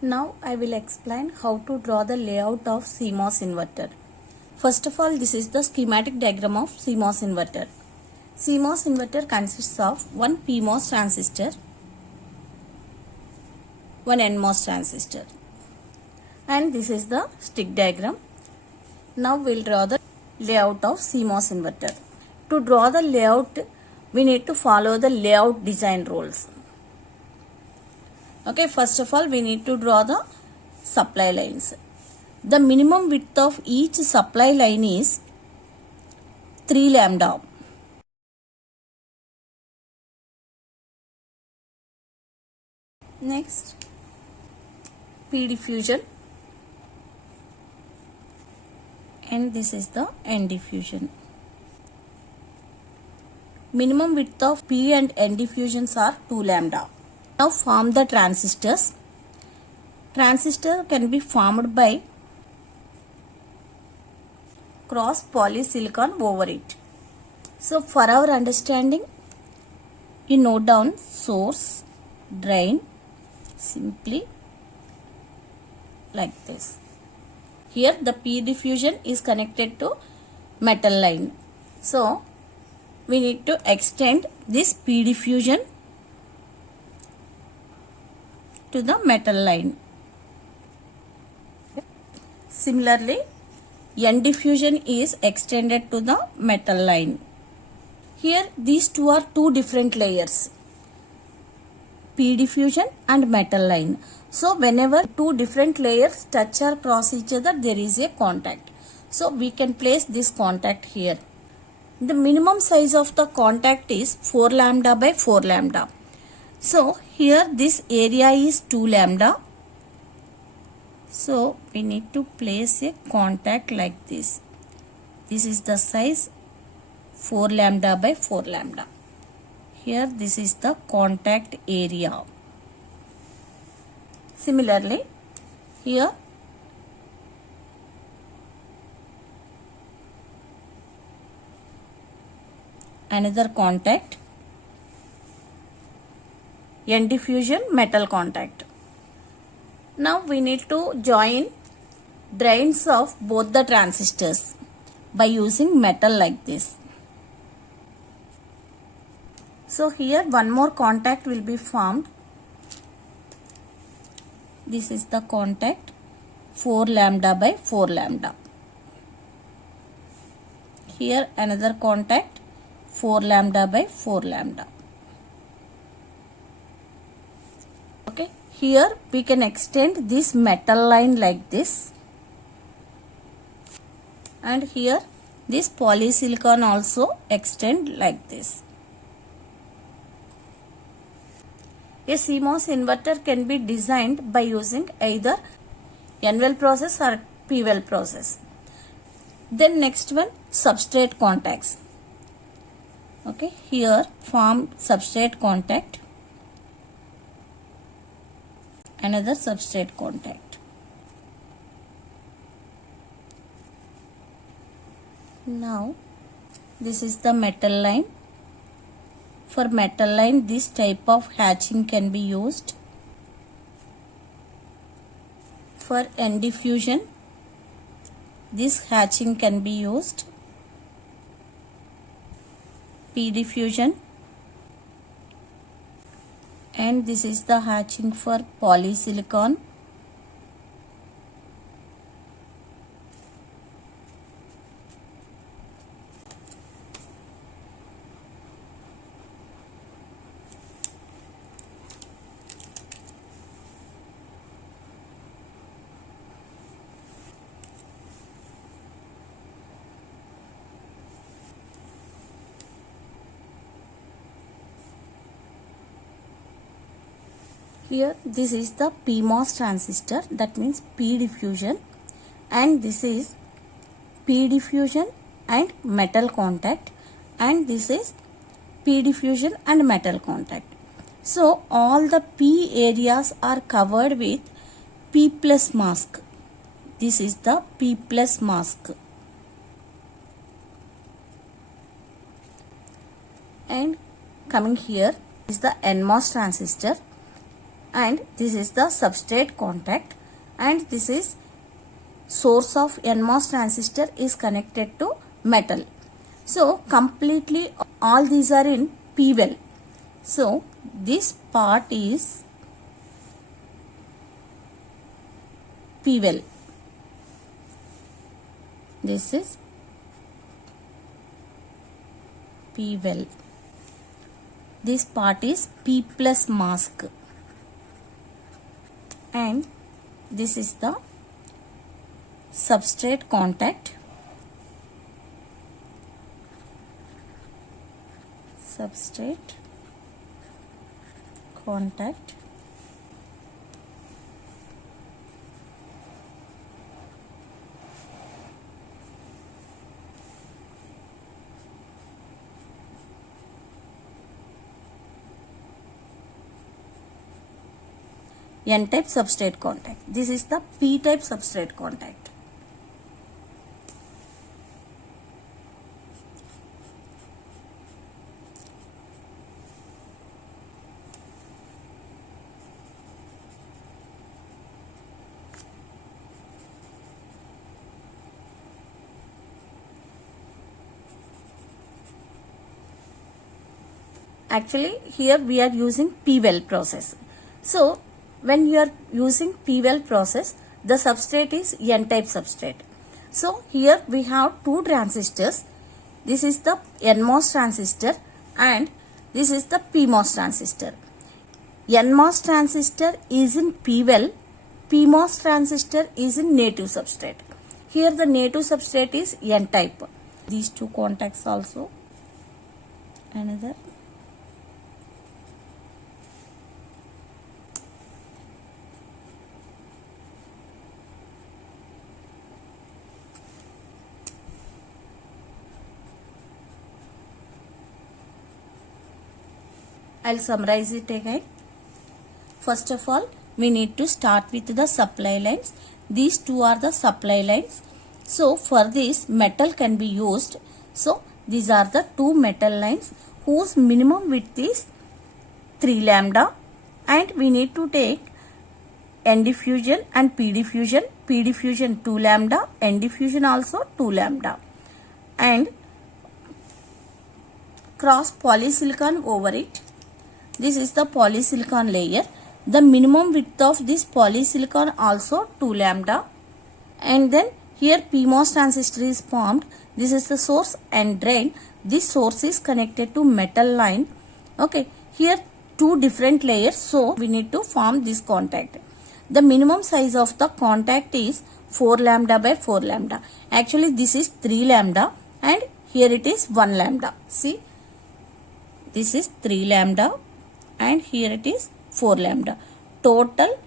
Now I will explain how to draw the layout of CMOS inverter. First of all, this is the schematic diagram of CMOS inverter. CMOS inverter consists of one PMOS transistor, one NMOS transistor, and this is the stick diagram. Now we'll draw the layout of CMOS inverter. To draw the layout, we need to follow the layout design rules. Okay, first of all, we need to draw the supply lines. The minimum width of each supply line is 3 lambda. Next, P diffusion, and this is the N diffusion. Minimum width of P and N diffusions are 2 lambda. Now form the transistors. Transistor can be formed by cross polysilicon over it. So for our understanding, you note down source, drain, simply like this. Here the P diffusion is connected to metal line. So we need to extend this P diffusion to the metal line. Similarly, N diffusion is extended to the metal line. Here these two are two different layers, P diffusion and metal line. So whenever two different layers touch or cross each other, there is a contact. So we can place this contact here. The minimum size of the contact is 4 lambda by 4 lambda. So here this area is 2 lambda. So we need to place a contact like this. This is the size 4 lambda by 4 lambda. Here this is the contact area. Similarly, here another contact, N diffusion, metal contact. Now we need to join drains of both the transistors by using metal like this. So here one more contact will be formed. This is the contact 4 lambda by 4 lambda. Here another contact 4 lambda by 4 lambda. Okay, here we can extend this metal line like this, and here this polysilicon also extend like this. A CMOS inverter can be designed by using either N-well process or P-well process. Then next one, substrate contacts. Okay, here form substrate contact, another substrate contact. Now this is the metal line. For metal line, this type of hatching can be used. For N diffusion, this hatching can be used. P diffusion, and this is the hatching for polysilicon. Here this is the PMOS transistor, that means P diffusion, and this is P diffusion and metal contact, and this is P diffusion and metal contact. So all the P areas are covered with P plus mask. This is the P plus mask. And coming here is the NMOS transistor, and this is the substrate contact, and this is source of NMOS transistor is connected to metal. So completely all these are in P well. So this part is P well. This is P well. This part is P plus mask, and this is the substrate contact. Substrate contact. N-type substrate contact. This is the P-type substrate contact. Actually, here we are using P-well process. So when you are using P-well process, the substrate is N-type substrate. So here we have two transistors. This is the NMOS transistor and this is the PMOS transistor. NMOS transistor is in P-well, PMOS transistor is in native substrate. Here the native substrate is N-type. These two contacts also. Another. I'll summarize it again. First of all, we need to start with the supply lines. These two are the supply lines. So for this, metal can be used. So these are the two metal lines whose minimum width is 3 lambda, and we need to take N diffusion and P diffusion. P diffusion 2 lambda, N diffusion also 2 lambda, and cross polysilicon over it. This is the polysilicon layer. The minimum width of this polysilicon also 2 lambda, and then here PMOS transistor is formed. This is the source and drain. This source is connected to metal line. Okay, here two different layers, so we need to form this contact. The minimum size of the contact is 4 lambda by 4 lambda. Actually this is 3 lambda and here it is 1 lambda. See, this is 3 lambda and here it is 4 lambda. Total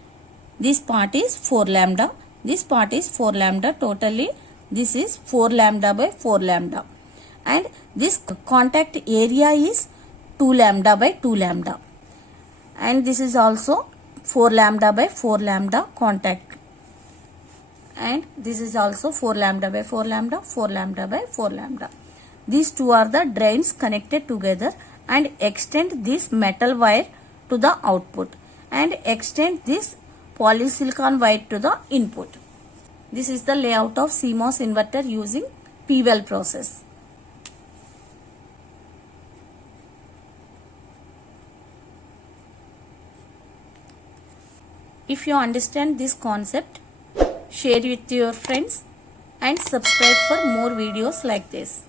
this part is 4 lambda, this part is 4 lambda. Totally this is 4 lambda by 4 lambda, and this contact area is 2 lambda by 2 lambda, and this is also 4 lambda by 4 lambda contact, and this is also 4 lambda by 4 lambda, 4 lambda by 4 lambda. These two are the drains connected together, and extend this metal wire to the output and extend this polysilicon wire to the input. This is the layout of CMOS inverter using P-well process. If you understand this concept, share with your friends and subscribe for more videos like this.